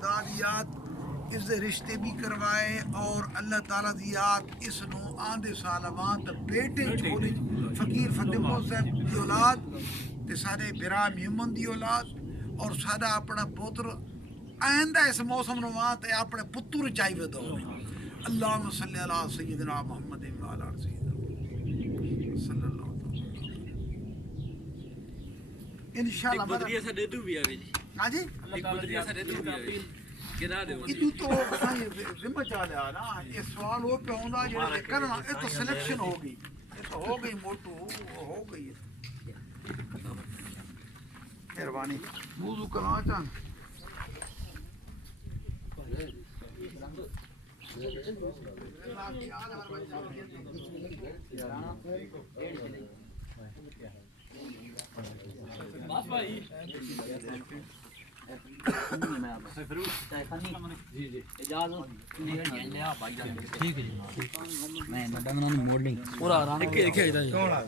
खुदा दी याद इसके रिश्ते भी करवाए और अल्लाह ताला दी याद इसनों आंदे सालवान बेटे छोले फकीर फतेह साहब की औलाद ते सारे बिरा मेमन दी औलाद और सादा अपना पुत्र आइंदा इस मौसम रवां ते अपने पुत्र चाहिए दो अल्लाहुम्मा सल्ली अला सय्यिदना मुहम्मद व अला सय्यिदना सल्लल्लाहु अलैहि वसल्लम इंशाअल्लाह बदरिया सा दे दूं भी आवे जी हां जी एक बदरिया सा दे दूं भी आवे गिरा दे इदू तो साईं जिम्मा चालिया ना ये सवाल वो पे आंदा जेड़े करना ये तो सिलेक्शन हो गई ये तो हो गई मोटू हो गई मेहरबानी वुजू करा चा बस भाई ठीक है जी मैं नड्डा में मोड़ नहीं पूरा आराम एक एक कौन आ